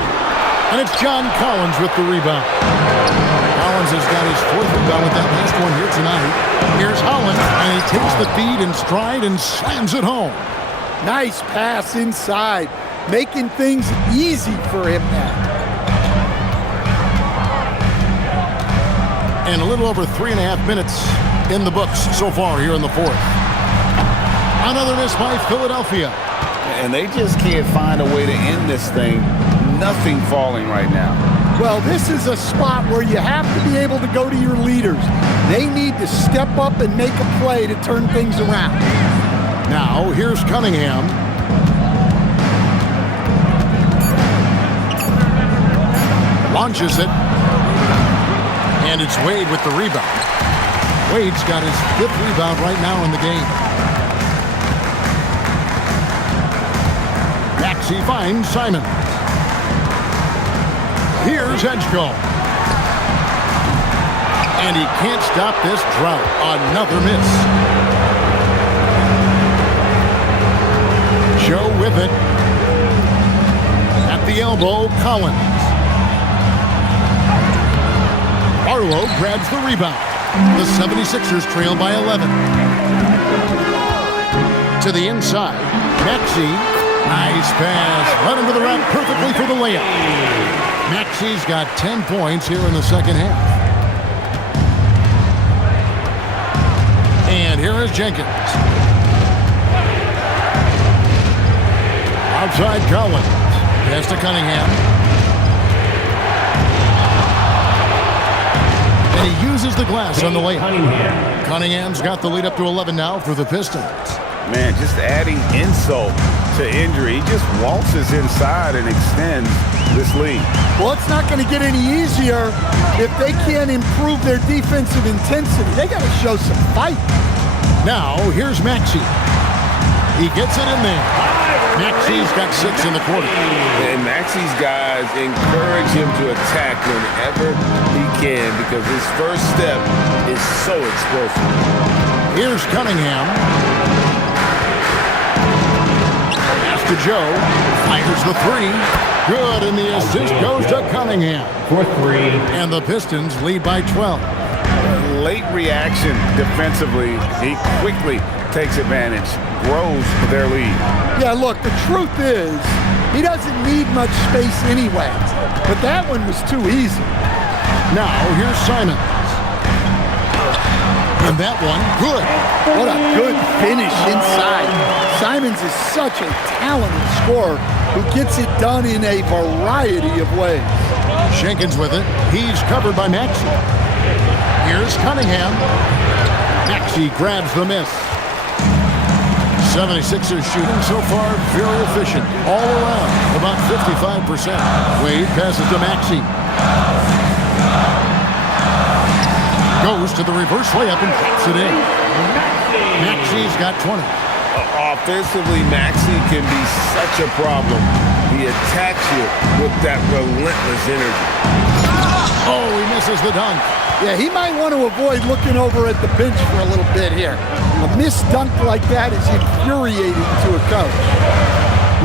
And it's John Collins with the rebound. Collins has got his 4th rebound with that last one here tonight. Here's Holland, and he takes the feed in stride and slams it home. Nice pass inside, making things easy for him now. And a little over 3.5 minutes in the books so far here in the 4th. Another miss by Philadelphia. And they just can't find a way to end this thing. Nothing falling right now. Well, this is a spot where you have to be able to go to your leaders. They need to step up and make a play to turn things around. Now, here's Cunningham. Launches it. And it's Wade with the rebound. Wade's got his 5th rebound right now in the game. Maxey finds Simon. Here's Edgecombe. And he can't stop this drought. Another miss. Joe with it. At the elbow, Collins. Barlow grabs the rebound. The 76ers trail by 11. To the inside, Maxey. Nice pass. Right into the rack perfectly for the layup. Maxey's got 10 points here in the second half. And here is Jenkins. Outside Collins. Pass to Cunningham. And he uses the glass on the layup. Cunningham's got the lead up to 11 now for the Pistons. Man, just adding insult to injury. He just waltzes inside and extends this lead. Well, it's not going to get any easier if they can't improve their defensive intensity. They got to show some fight. Now, here's Maxey. He gets it in there. Maxey's got 6 in the quarter. And Maxey's guys encourage him to attack whenever he can because his first step is so explosive. Here's Cunningham. Pass to Joe. Fires the 3. Good, and the assist goes to Cunningham. For 3. And the Pistons lead by 12. Late reaction defensively. He quickly takes advantage, grows their lead. Yeah, look, the truth is, he doesn't need much space anyway. But that one was too easy. Now, here's Simons. And that one, good. What a good finish inside. Simons is such a talented scorer who gets it done in a variety of ways. Jenkins with it. He's covered by Maxey. Here's Cunningham. Maxey grabs the miss. 76ers shooting so far very efficient. All around, about 55%. Wade passes to Maxey. Goes to the reverse layup and drops it in. Maxey's got 20. Offensively, Maxey can be such a problem. He attacks you with that relentless energy. Oh, he misses the dunk. Yeah, he might want to avoid looking over at the bench for a little bit here. A missed dunk like that is infuriating to a coach.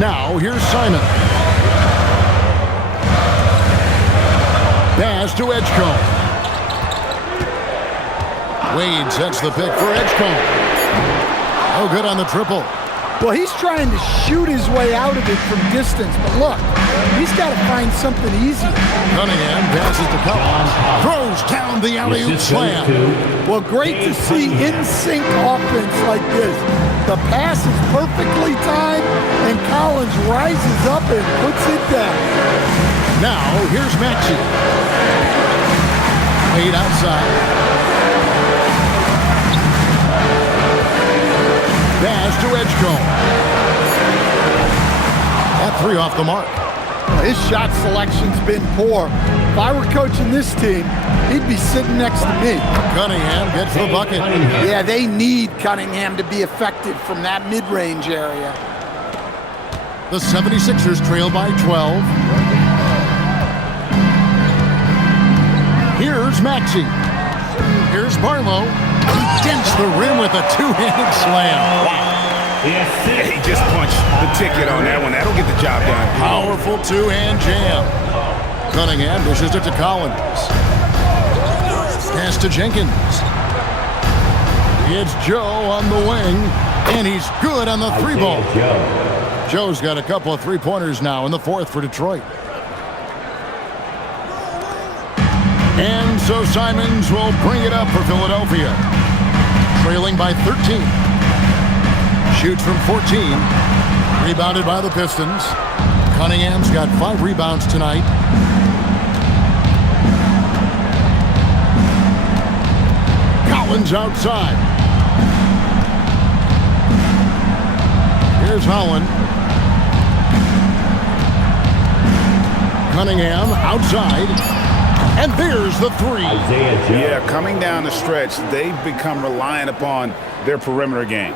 Now, here's Simon. Pass to Edgecombe. Wade sets the pick for Edgecombe. Oh, good on the triple. Well, he's trying to shoot his way out of it from distance, but look, he's got to find something easier. Cunningham passes to Collins. Throws down the alley-oop slam. Well, great to see in-sync offense like this. The pass is perfectly timed, and Collins rises up and puts it down. Now, here's Maxey. Wade outside. Pass to Edgecombe. That 3 off the mark. His shot selection's been poor. If I were coaching this team, he'd be sitting next to me. Cunningham gets the bucket. Yeah, they need Cunningham to be effective from that mid-range area. The 76ers trail by 12. Here's Maxey. Here's Barlow. He dents the rim with a two-handed slam. Wow. He just punched the ticket on that one. That'll get the job done. Powerful two-hand jam. Cunningham dishes it to Collins. Pass to Jenkins. It's Joe on the wing, and he's good on the three ball. Joe's got a couple of three-pointers now in the fourth for Detroit. And so Simons will bring it up for Philadelphia. Trailing by 13. Shoots from 14. Rebounded by the Pistons. Cunningham's got 5 rebounds tonight. Collins outside. Here's Holland. Cunningham outside. And there's the three. Yeah, coming down the stretch, they've become reliant upon their perimeter game.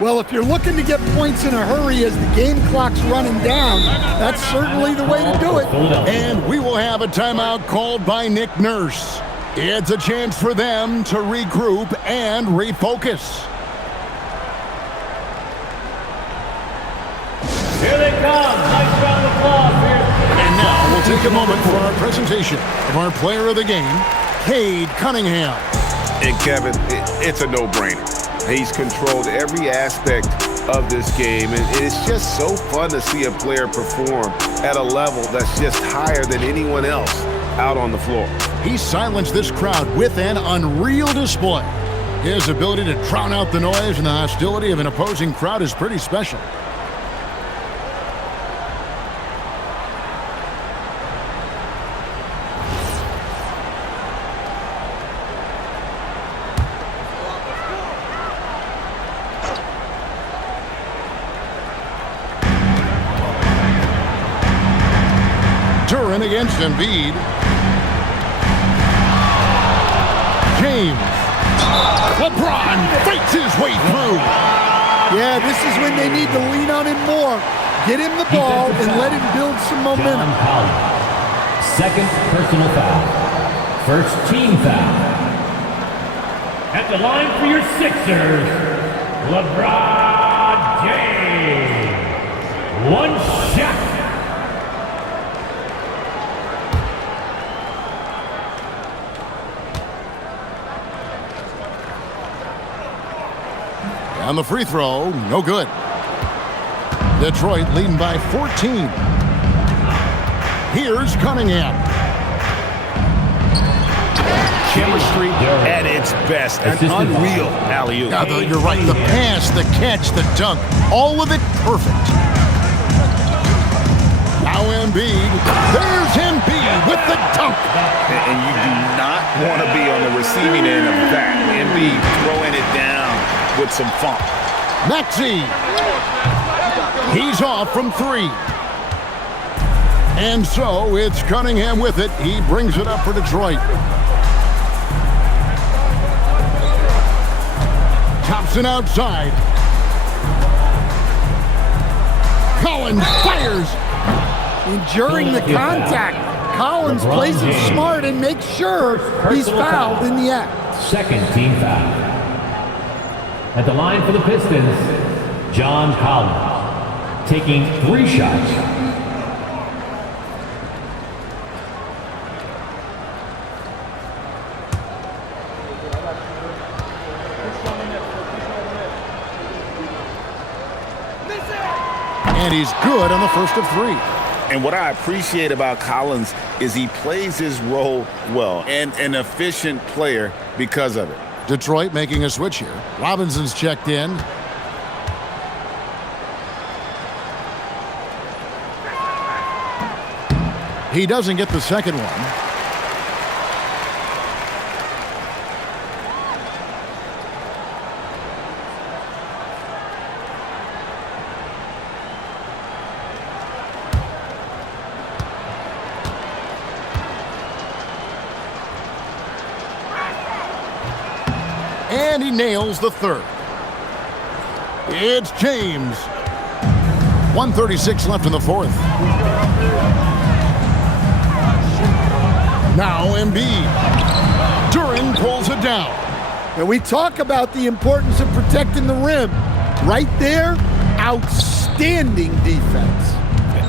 Well, if you're looking to get points in a hurry as the game clock's running down, that's certainly the way to do it. And we will have a timeout called by Nick Nurse. It's a chance for them to regroup and refocus. Here they come. Nice round of applause here. And now we'll take a moment for our presentation of our player of the game, Cade Cunningham. And Kevin, it's a no-brainer. He's controlled every aspect of this game, and it's just so fun to see a player perform at a level that's just higher than anyone else out on the floor. He silenced this crowd with an unreal display. His ability to drown out the noise and the hostility of an opposing crowd is pretty special. Duran against Embiid. James. LeBron fights his way through. Yeah, this is when they need to lean on him more. Get him the ball and let him build some momentum. Second personal foul. First team foul. At the line for your Sixers, LeBron James. One shot. On the free throw, no good. Detroit leading by 14. Here's Cunningham. Chemistry at its best. An unreal alley-oop. Now, you're right. The pass, the catch, the dunk, all of it perfect. Now Embiid. There's Embiid with the dunk. And you do not want to be on the receiving end of that. Embiid throwing it down with some funk. Maxey. He's off from 3. And so it's Cunningham with it. He brings it up for Detroit. Thompson outside. Collins fires. Enduring the contact. Collins plays it smart and makes sure he's fouled in the act. Second team foul. At the line for the Pistons, John Collins, taking 3 shots. And he's good on the first of 3. And what I appreciate about Collins is he plays his role well, and an efficient player because of it. Detroit making a switch here. Robinson's checked in. He doesn't get the second one. And he nails the third. It's James. 1:36 left in the fourth. Now Embiid. Duren pulls it down. And we talk about the importance of protecting the rim. Right there, outstanding defense.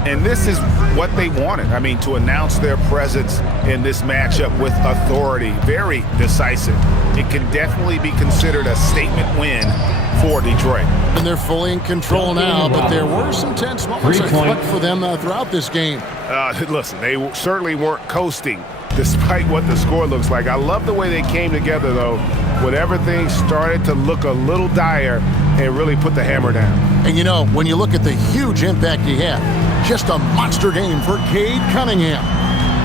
And this is what they wanted. I mean, to announce their presence in this matchup with authority, very decisive. It can definitely be considered a statement win for Detroit. And they're fully in control now, but there were some tense moments for them throughout this game. Listen, they certainly weren't coasting despite what the score looks like. I love the way they came together, though, when everything started to look a little dire and really put the hammer down. And you know, when you look at the huge impact he had, just a monster game for Cade Cunningham.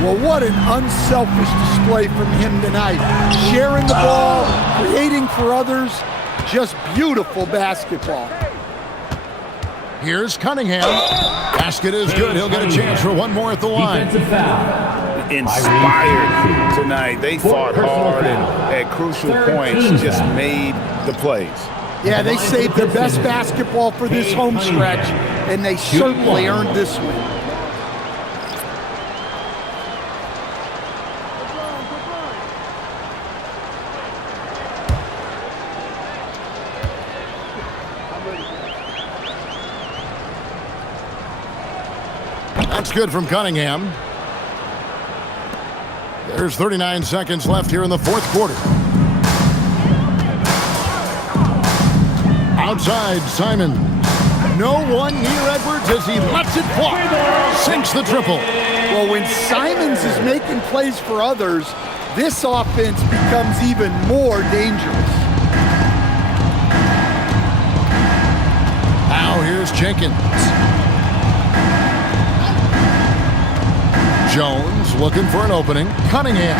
Well, what an unselfish display from him tonight. Sharing the ball, creating for others, just beautiful basketball. Here's Cunningham. Basket is good. He'll get a chance for one more at the line. Defensive foul. Inspired tonight. They fought hard and at crucial points just made the plays. Yeah, they saved their best basketball for this home stretch, and they certainly earned this win. That's good from Cunningham. There's 39 seconds left here in the fourth quarter. Outside, Simon. No one near Edwards as he lets it fly. Sinks the triple. Well, when Simons is making plays for others, this offense becomes even more dangerous. Now here's Jenkins. Jones looking for an opening. Cunningham.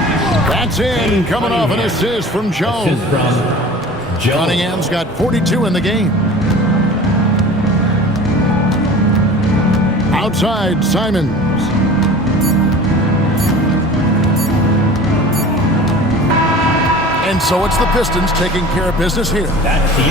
That's in. Coming off an assist from Jones. Cunningham's got 42 in the game. Outside, Simons. And so it's the Pistons taking care of business here.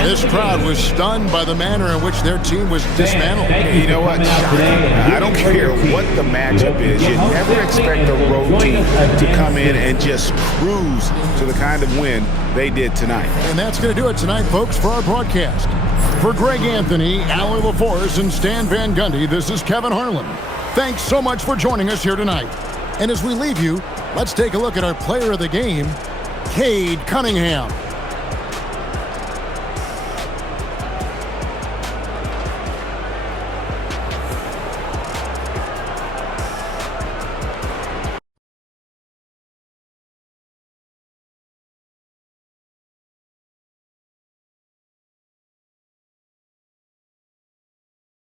This crowd was stunned by the manner in which their team was dismantled. You know what? I don't care what the matchup is. You never expect a road team to come in and just cruise to the kind of win they did tonight. And that's going to do it tonight, folks, for our broadcast. For Greg Anthony, Allie LaForce, and Stan Van Gundy, this is Kevin Harlan. Thanks so much for joining us here tonight. And as we leave you, let's take a look at our player of the game, Cade Cunningham.